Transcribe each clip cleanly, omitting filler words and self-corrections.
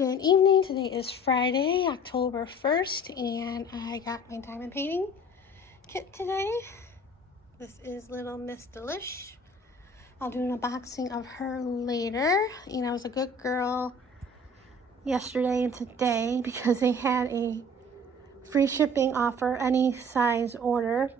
Good evening. Today is Friday, October 1st, and I got my diamond painting kit today. This is little Miss Delish. I'll do an unboxing of her later. And I was a good girl yesterday and today because they had a free shipping offer, any size order.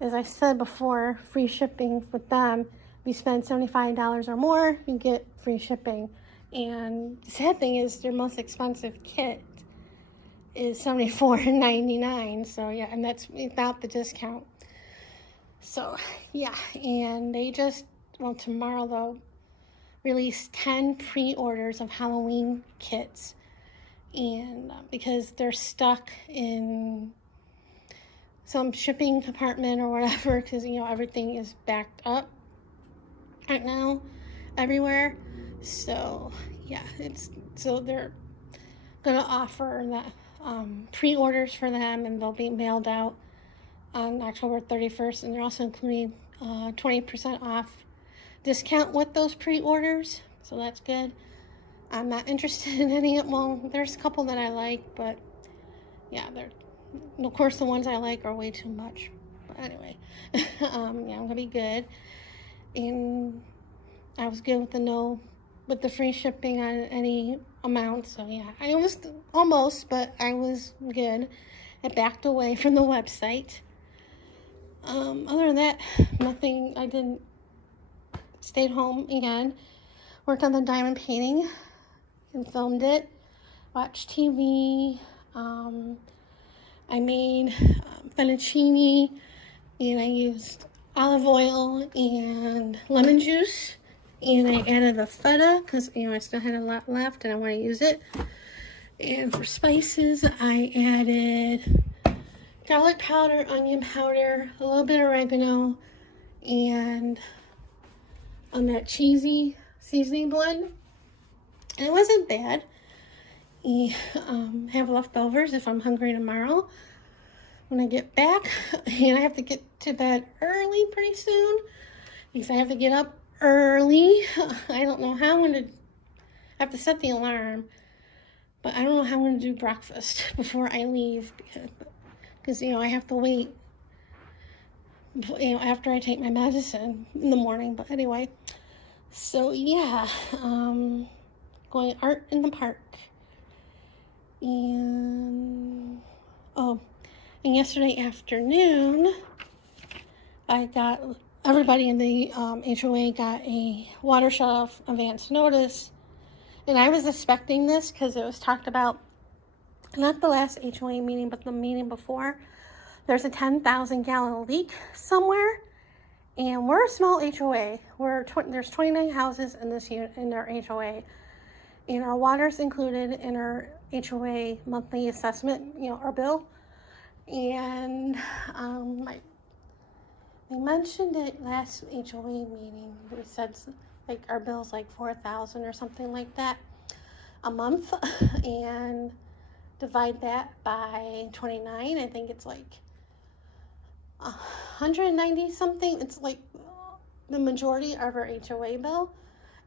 As I said before, free shipping with them, if you spend $75 or more, you get free shipping. And the sad thing is their most expensive kit is $74.99. So yeah, and that's without the discount. So yeah, and they just, well, tomorrow they'll release 10 pre-orders of Halloween kits. And because they're stuck in some shipping department or whatever, because everything is backed up right now everywhere. So yeah, so they're gonna offer that pre-orders for them, and they'll be mailed out on October 31st, and they're also including 20% off discount with those pre-orders, so that's good. I'm not interested in any. Well, there's a couple that I like, but yeah, of course the ones I like are way too much. But anyway, yeah, I'm gonna be good. And I was good with the free shipping on any amount. So yeah, I was almost, but I was good. I backed away from the website. Other than that, nothing. I didn't. Stayed home again. Worked on the diamond painting and filmed it. Watched TV. I made fettuccine, and I used olive oil and lemon juice, and I added the feta because I still had a lot left and I want to use it. And for spices, I added garlic powder, onion powder, a little bit of oregano, and that cheesy seasoning blend. And it wasn't bad. I have leftovers if I'm hungry tomorrow when I get back. And I have to get to bed early pretty soon because I have to get up early. I don't know how I'm going to, I have to set the alarm, but I don't know how I'm going to do breakfast before I leave because I have to wait, after I take my medicine in the morning. But anyway, so yeah, going art in the park. And yesterday afternoon, everybody in the HOA got a water shut-off advance notice. And I was expecting this because it was talked about, not the last HOA meeting, but the meeting before. There's a 10,000 gallon leak somewhere. And we're a small HOA. There's 29 houses in this unit, in our HOA. And our water's included in our HOA monthly assessment, our bill. And they mentioned it last HOA meeting. They said like our bill's like $4,000 or something like that a month, and divide that by 29. I think it's like 190 something. It's like the majority of our HOA bill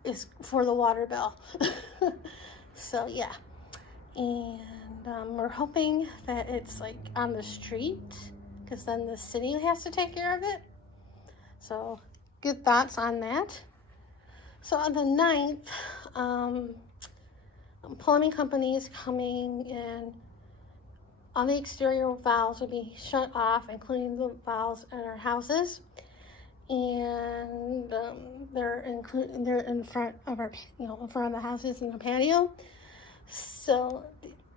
is for the water bill. So yeah, and we're hoping that it's like on the street, because then the city has to take care of it. So good thoughts on that. So on the 9th, plumbing company is coming, and all the exterior valves will be shut off, including the valves in our houses. And they're in front of our, in front of the houses in the patio. So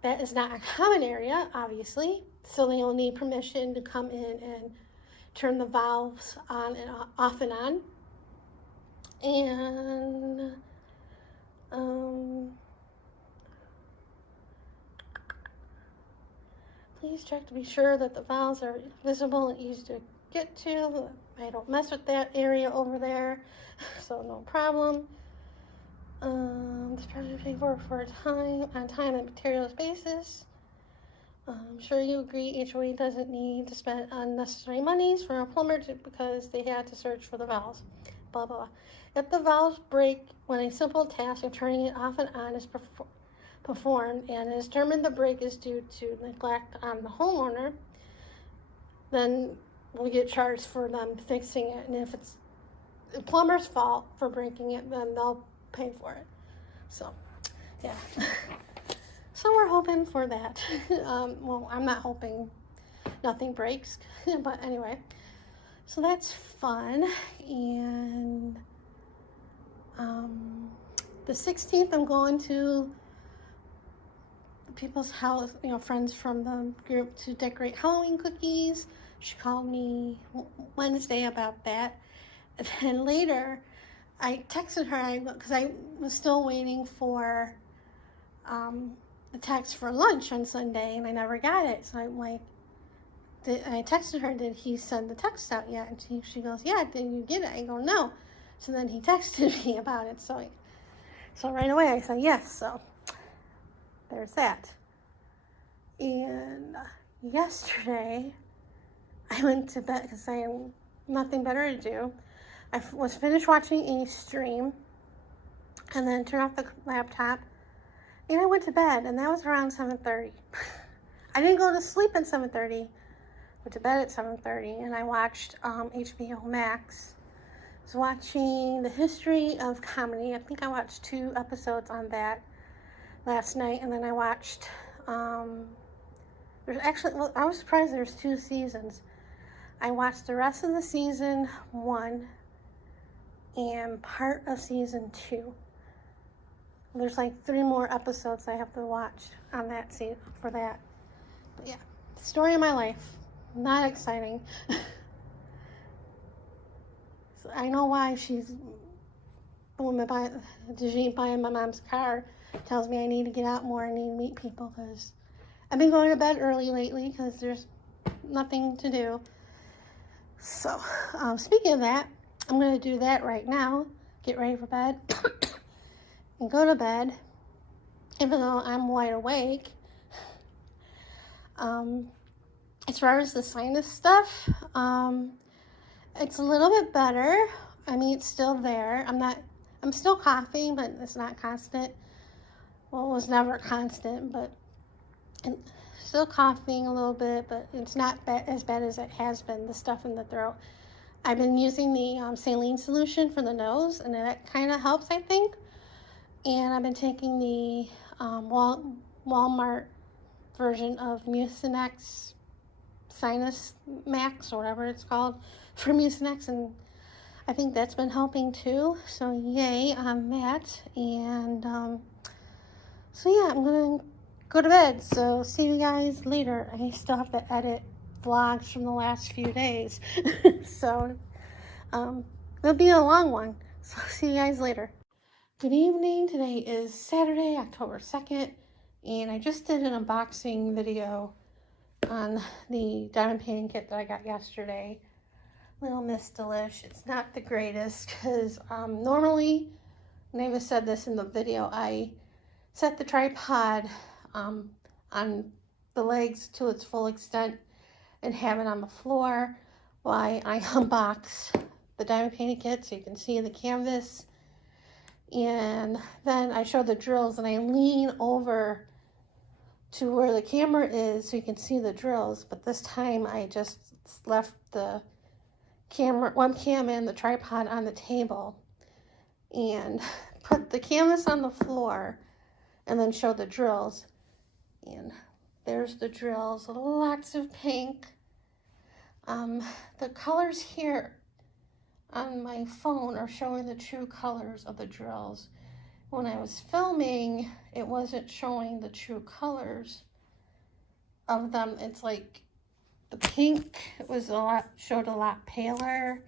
that is not a common area, obviously. So they'll need permission to come in and turn the valves on and off and on. And please check to be sure that the valves are visible and easy to get to. I don't mess with that area over there, so no problem. This project paid for on time and materials basis. I'm sure you agree HOA doesn't need to spend unnecessary monies for a plumber because they had to search for the valves. blah, blah, blah. If the valves break when a simple task of turning it off and on is performed and it is determined the break is due to neglect on the homeowner, then we'll get charged for them fixing it. And if it's the plumber's fault for breaking it, then they'll pay for it. So, yeah. So we're hoping for that. Well, I'm not hoping nothing breaks, but anyway. So that's fun. And the 16th, I'm going to people's house, friends from the group, to decorate Halloween cookies. She called me Wednesday about that. And then later, I texted her because I was still waiting for the text for lunch on Sunday, and I never got it. So I'm like, I texted her, did he send the text out yet? And she goes, yeah, did you get it? I go, no. So then he texted me about it. So right away I said yes. So there's that. And yesterday I went to bed because I had nothing better to do. I was finished watching a stream and then turned off the laptop, and I went to bed, and that was around 7:30. I didn't go to sleep at 7:30. Went to bed at 7:30, and I watched HBO Max. I was watching the history of comedy. I think I watched 2 episodes on that last night, and then I watched, there's actually, well, I was surprised there's 2 seasons. I watched the rest of the season 1 and part of season 2. There's like 3 more episodes I have to watch on that season for that. But yeah, story of my life. Not exciting. So I know why she's buying my mom's car. Tells me I need to get out more. I need to meet people because I've been going to bed early lately because there's nothing to do. So speaking of that, I'm going to do that right now. Get ready for bed and go to bed, even though I'm wide awake. As far as the sinus stuff, it's a little bit better. I mean, it's still there. I'm still coughing, but it's not constant. Well, it was never constant, but still coughing a little bit, but it's not as bad as it has been, the stuff in the throat. I've been using the saline solution for the nose, and that kind of helps, I think. And I've been taking the Walmart version of Mucinex Sinus Max, or whatever it's called, for Mucinex, and I think that's been helping too. So yay on that. And so yeah, I'm gonna go to bed. So see you guys later. I still have to edit vlogs from the last few days. So it'll be a long one. So see you guys later. Good evening. Today is Saturday, October 2nd, and I just did an unboxing video on the diamond painting kit that I got yesterday. Little Miss Delish. It's not the greatest because normally, and I even said this in the video, I set the tripod on the legs to its full extent and have it on the floor while I unbox the diamond painting kit so you can see the canvas. And then I show the drills and I lean over to where the camera is so you can see the drills, but this time I just left the webcam and the tripod on the table and put the canvas on the floor and then show the drills. And there's the drills, lots of pink. The colors here on my phone are showing the true colors of the drills. When I was filming, it wasn't showing the true colors of them. It's like the pink showed a lot paler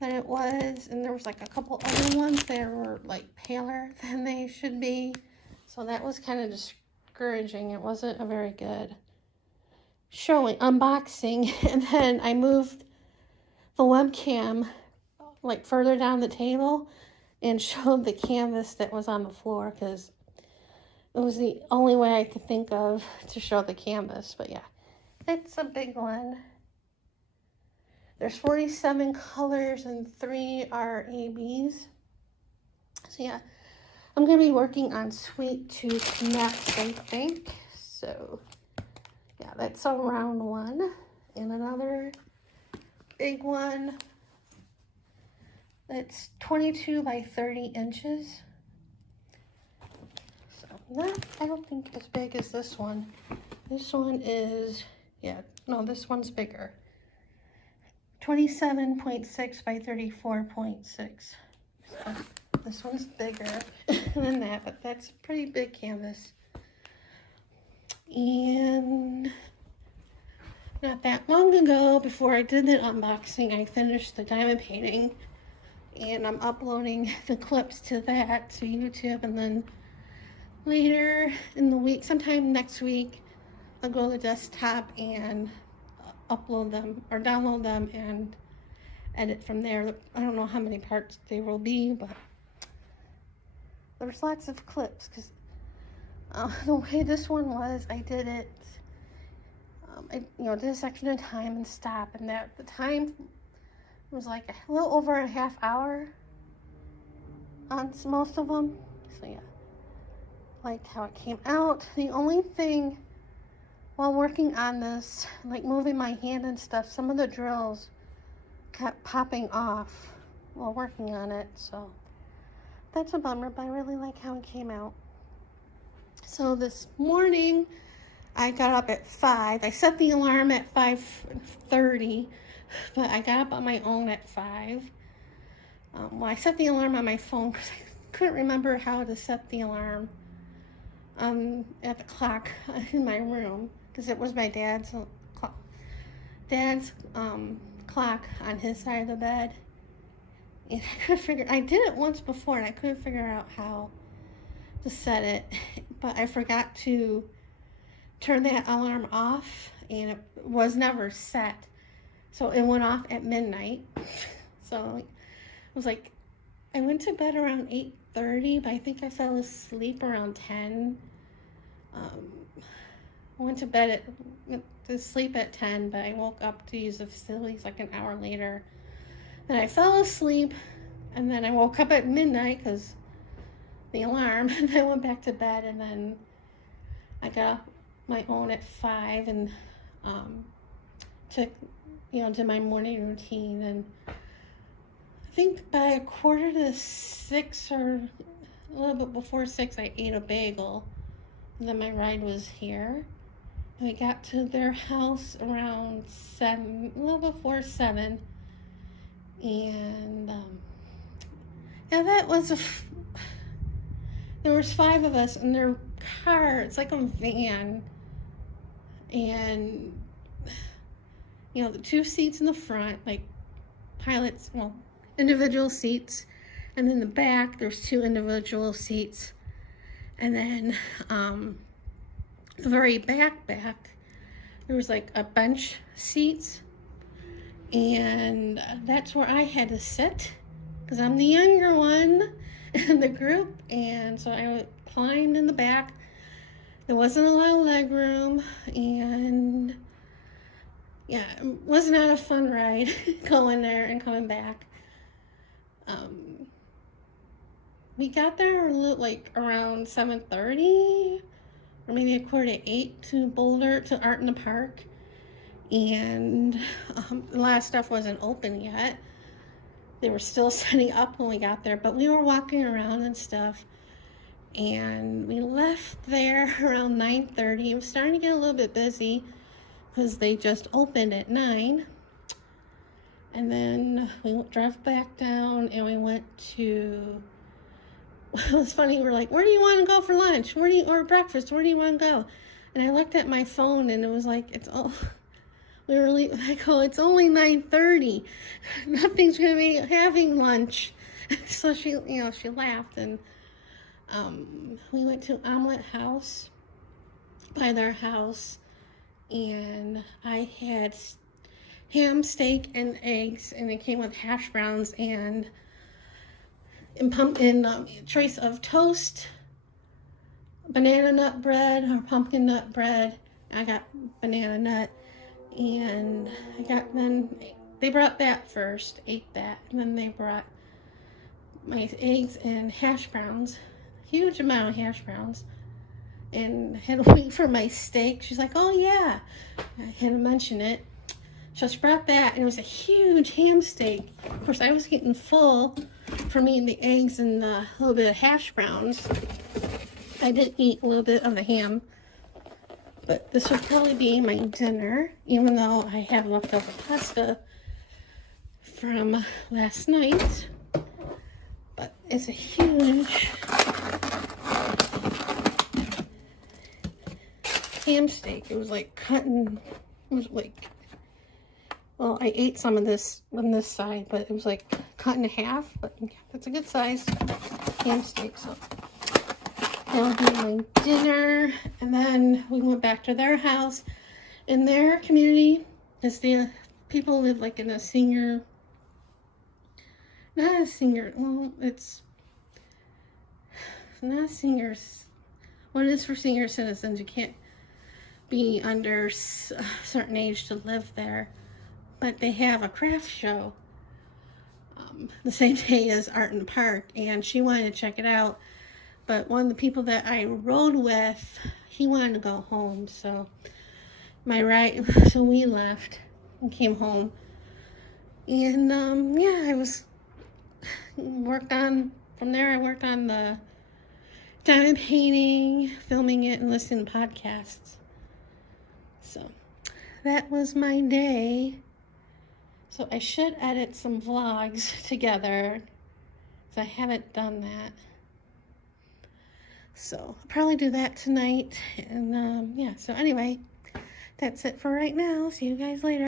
than it was, and there was like a couple other ones that were like paler than they should be. So that was kind of discouraging. It wasn't a very good unboxing. And then I moved the webcam like further down the table and showed the canvas that was on the floor because it was the only way I could think of to show the canvas. But yeah, it's a big one. There's 47 colors and 3 are ABs. So yeah, I'm going to be working on Sweet Tooth next, I think. So yeah, that's a round one. And another big one that's 22 by 30 inches. So not, I don't think as big as this one. This one is, yeah, no, this one's bigger. 27.6 by 34.6. So this one's bigger than that, but that's a pretty big canvas. And not that long ago, before I did the unboxing, I finished the diamond painting, and I'm uploading the clips to that to YouTube, and then later in the week, sometime next week, I'll go to the desktop and upload them or download them and edit from there. I don't know how many parts there will be, but there's lots of clips because the way this one was, I did it, did a section at a time and stop, and that the time was like a little over a half hour on most of them. So yeah, liked how it came out. The only thing while working on this, like moving my hand and stuff, some of the drills kept popping off while working on it, so that's a bummer, but I really like how it came out. So this morning I got up at 5. I set the alarm at 5:30, but I got up on my own at 5. Well, I set the alarm on my phone because I couldn't remember how to set the alarm at the clock in my room, because it was my dad's clock on his side of the bed. And I couldn't figure, I did it once before and I couldn't figure out how to set it, but I forgot to turn that alarm off, and it was never set. So it went off at midnight. So it was like, I went to bed around 8:30, but I think I fell asleep around 10. I went to bed to sleep at 10, but I woke up to use the facilities like an hour later. Then I fell asleep, and then I woke up at midnight because the alarm, and I went back to bed, and then I got up my own at 5 and did my morning routine, and I think by 5:45 or a little bit before 6, I ate a bagel, and then my ride was here. And we got to their house around 7, a little before 7, and yeah, that was there was 5 of us in their car. It's like a van, and the 2 seats in the front, like individual seats, and then the back there's 2 individual seats, and then the very back there was like a bench seats, and that's where I had to sit because I'm the younger one in the group, and so I climbed in the back. There wasn't a lot of leg room, and yeah, it was not a fun ride going there and coming back. We got there like around 7:30 or maybe 7:45 to Boulder, to Art in the Park, and a lot of stuff wasn't open yet. They were still setting up when we got there, but we were walking around and stuff, and we left there around 9:30. It was starting to get a little bit busy because they just opened at 9. And then we drove back down, and we went to, it was funny, we were like, where do you want to go for lunch? Or breakfast? Where do you want to go? And I looked at my phone, and it was like, it's only 9:30. Nothing's going to be having lunch. So she laughed, and we went to Omelet House by their house, and I had ham, steak, and eggs, and it came with hash browns and trace of toast, banana nut bread or pumpkin nut bread. I got banana nut, and I got then they brought that first, ate that, and then they brought my eggs and hash browns, huge amount of hash browns, and had to wait for my steak. She's like, oh yeah, I had to mention it. So she brought that, and it was a huge ham steak. Of course, I was getting full from eating the eggs and a little bit of hash browns. I did eat a little bit of the ham, but this would probably be my dinner, even though I have leftover pasta from last night. But it's a huge ham steak. It was like cutting, it was like, well, I ate some of this on this side, but it was like cut in half, but that's a good size ham steak. So that'll be my dinner. And then we went back to their house. In their community, because the people live like in a senior, not a senior, well, it's not seniors. Well, it is for senior citizens. You can't be under a certain age to live there. But they have a craft show the same day as Art in the Park, and she wanted to check it out. But one of the people that I rode with, he wanted to go home, so so we left and came home. And yeah, I worked on the diamond painting, filming it, and listening to podcasts. So that was my day. So I should edit some vlogs together, because I haven't done that. So I'll probably do that tonight. And yeah, so anyway, that's it for right now. See you guys later.